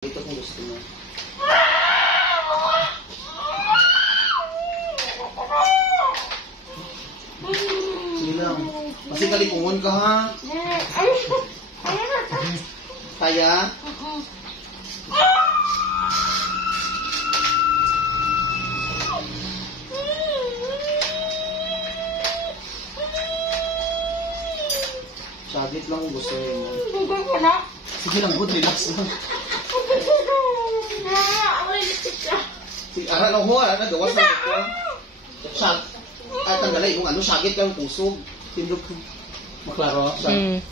Ito kung gusto mo. Sige lang. Kasi kalipungon ka ha. Kaya? Saglit lang kung gusto mo. Sige lang, good. Relax lang. Sige, ara lang ho. Ara na, gawas na ito. Sag. Ay, tanggalay kung ano. Sagit ka yung pusog. Tindog ka. Maklaro. Sag.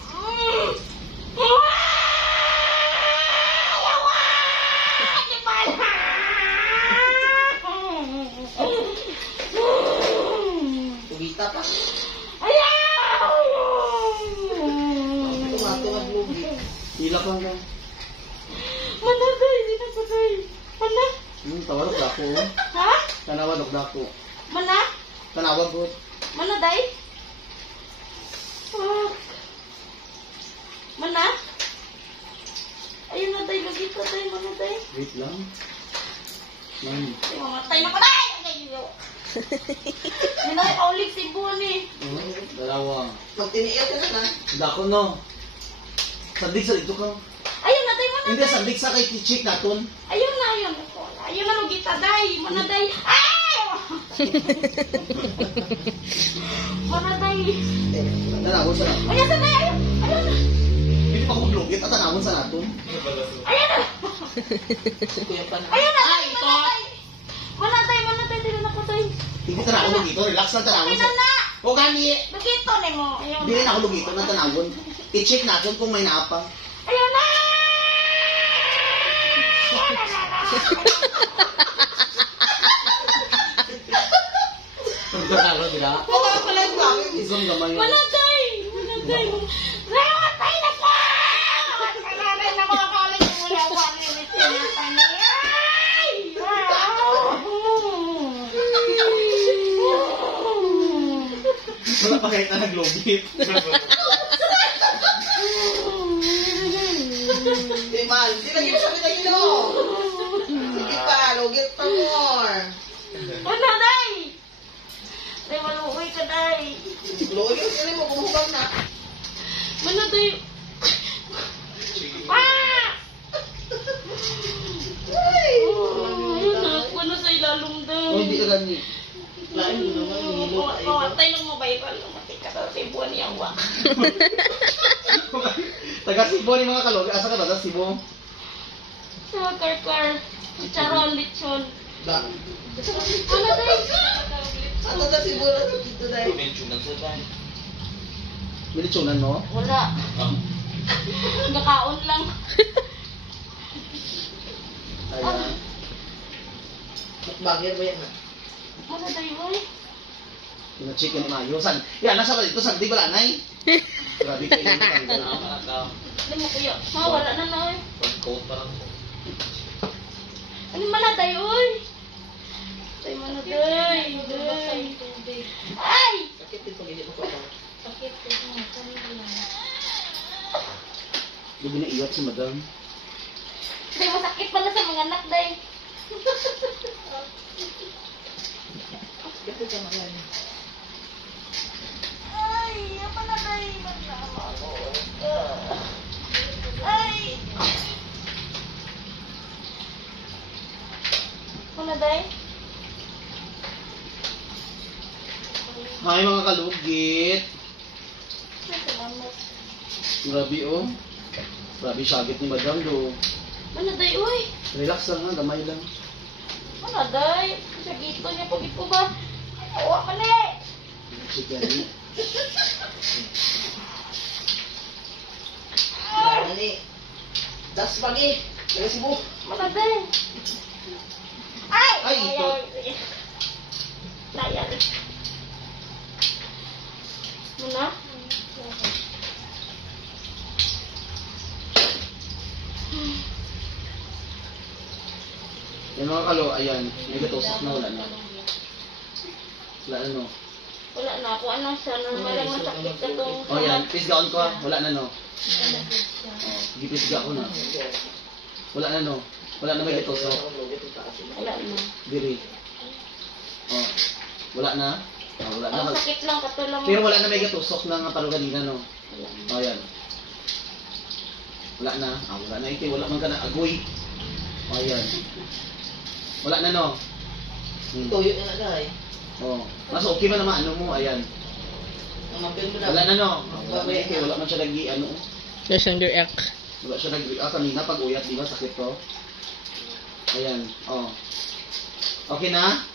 Tugita pa. Tunga-tunga lugi. Hilak lang ka. Mana day, hindi na ko day. Mana? Tawarok na ako. Ha? Tanawadok na ako. Mana? Tanawag ko. Mana day? Mana? Ayun na day, lagi ka day, mana day? Wait lang. Man. Ay, mamatay na ko day! Hindi na kayo kaulit si Bonnie. Dalawa. Pag tiniil ka na na. Dako no. Sandig sa dito ka. Ayun na day, mana Hindi, day? sandig sa kay Tichik naton. Ayun na, ayun. Ayun na, lagi ka day. Mana day? Ay! Mana day? Tanawon sa naton. Ayun na day, ayun. Ayun na. Hindi pa kuglugit at tanawon sa naton. Ayun na. Kuya pa na. Ayun na, day, mana day? Mana day, dili na ko day. Hindi tanawon lugito. Relax lang tanawon Ayun sa. na. O gani. Lugito ni mo. Ayun Dili na. na ako lugito ng tanawon. I-check natin kung may naapa. Ayun na. Pagkakalo sila. Baka pala yung gamit. Isang gamay yun. Mana day? Mana day? Namatay na po! Namatay na mga kalit mo na ako. Ano yung sinatay na ay! Wala pa kahit na naglugit. Di man. Di lagi na sabi tayo no. Sige pa. Lugit pa more. Mana day? Day, maluoy ka day. Lugit ka rin mo. Bumugang na. Mana day? Ah! Ay. Ayun na, ako na sa ilalong day. O hindi ka gani. Lain mo naman. Hilo ka iba. Mamatay ng mobile ko. Mamatay ka sa tibuan niya. Taga Cebu ni mga kalog. Asa ka ba? Taga Cebu? Sa kar-kar. Chicharon, lechon. Da. Ano day? Ano na siguro dito dahil? Militsunan no? Wala. Gakaon lang. Ayan. Bagay ba yan? Ano day, boy? Pina-chicken ni Mayo. San? Yan, nasa ba dito? San? Di ba lanay? Grabe kayo yung tanggal. Ano mo kuya? Wala na na eh. Ano man na day, oy? Day man na day. Day. Ay! Sakit din pag hindi mo pa. Di binaiyak si madam. Day, masakit pala sa mga anak, day. Sakit din ka mga yan. Ay, apa na day? Ay! Ano day? Hi mga kalugit. Salamat. Grabe oh. Grabe syagit ni madam do. Ano day, uy? Relax lang ha, damay lang. Ano day? Sa gito niya, pagit ko ba? Awa ka na eh! Chicken. Dali. Das pagi. Kaya Cebu. Ano day? Ay! Ay, ito. Dayal. Muna? Yan mga kalo, ayan. May gatusok na wala na. Wala na no. Wala na ako. Ano siya? Normal lang masakit na itong... O yan, pisgaon ko ha. Wala na no. Sige, pisga ko na. Wala na no. Wala na may gitusok. Wala na. Diri. Oh. Wala na. Ah, wala na. Ang sakit lang, katulong. Pero wala na may gitusok na nga palo kanina no. Wala na. Oh, yan. Wala na. Ah, wala na ito. Wala man ka na agoy. Oh, yan. Wala na no. Tuyo na na eh. Oh. Mas okay man naman ano mo. Ayan. Ang mapil mo na. Wala na no. Ah, wala na ito. Wala man siya lagi ano. There's yung direct. Wala siya nag-react kanina pag uyat, di ba? Sakit to. Ayan. Oh. Okay na?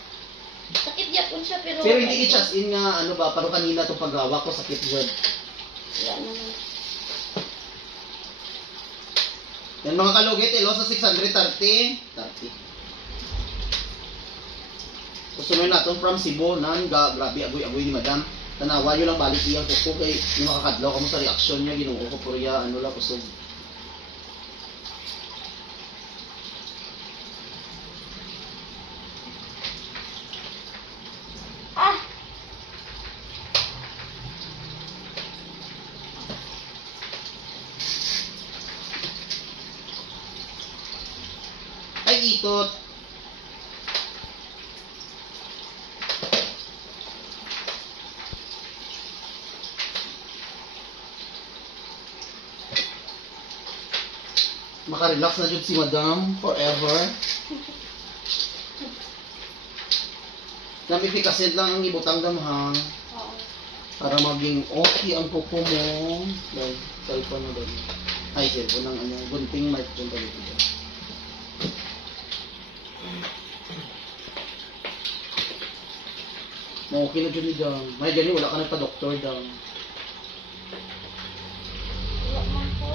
Sakit yapon siya, pero... Pero hindi i-chas in nga, ano ba, pero kanina to paggawa ko, sakit dyan. Wala naman. Yan mga kalugit, ilo sa 630. 30. Susunod natin from Cebu, nan, grabe, agoy-agoy ni madam. Tanawa nyo lang balik iyang kuko kay yung makakadlaw kamo sa reaksyon niya, ginuo ko purya, ano lang, kusog. Ah! Ay, itot. Makarelax na dyan si madam forever. Namipikasin lang ang ibutang damhang Oo. para maging okay ang kuko mo. Like, cellphone mo doon. Ay, cellphone ng ano, gunting mic dyan pa dito. Okay na dyan ni Dang. May gani, wala ka nagpa-doktor Dang. Wala man po.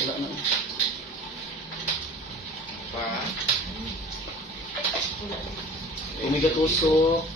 Wala na. Pa. Umiga tusok.